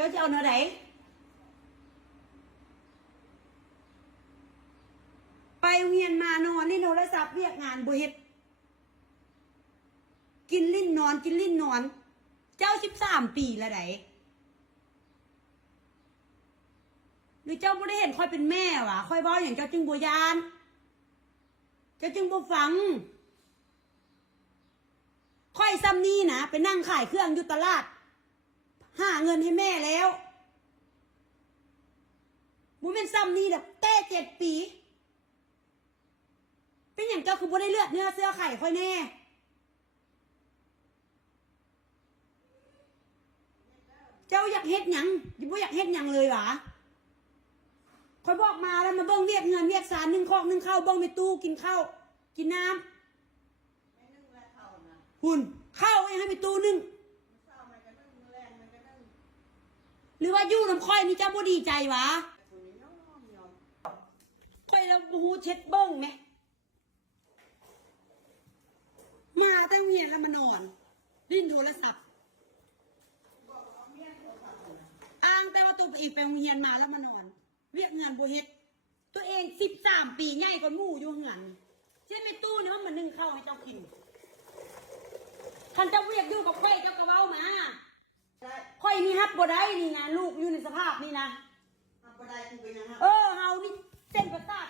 จ้าจะเอาเนื้อไหนไปเวียนมานอนลิ้นโทรศัพท์เรียกงานบุเฮ็ดกินลิ้นนอนกินลิ้นนอนเจ้า13 ปีแล้วไหนหรือเจ้าไม่ได้เห็นค่อยเป็นแม่วะค่อยบอกอย่างเจ้าจึงบัวยานเจ้าจึงบ่ฟังค่อยซ้ำนี่นะไปนั่งขายเครื่องอยู่ตลาดหาเงินให้แม่แล้วบุเป็นซ้ำนี่แบบเต้7 ปีเป็นอย่างเจ้าคือบ่ได้เลือดเนื้อเสื้อไข่ค่อยแน่เจ้าอยากเฮ็ดหยังบ่อยากเฮ็ดหยังเลยหวะคอยบอกมาแล้วมาเบิ้งเวียกเงินเวียกสารนึ่งคอกนึ่งข้าวเบิ้งในตู้กินข้าวกินน้ำไม่นึ่งแล้วข้าวนะหุ่นข้าวยังให้ไปตู้นึ่งหรือว่ายู่น้ำค่อยนี่เจ้าบ่ดีใจวะค่อยแล้วหูเช็ดเบิ้งไหมมาตั้งเวียนแล้วมานอนลิ้นโทรศัพท์อ้างแต่ว่าตัวเองไปโรงเรียนมาแล้วมานอนเวียกงานโบเฮ็ดตัวเอง13 ปีใหญ่กว่าหมู่อยู่ข้างหลังเช่นไม่ตู้เนี่ยมันนึ่งข้าวให้เจ้ากินท่านเจ้าเวียกอยู่กับค่อยเจ้ากระเว้ามาค่อยมีฮับบ่ได้นี่นะลูกอยู่ในสภาพนี่นะฮับบ่ได้คือเป็นยังไงเฮานี่เส้นประสาท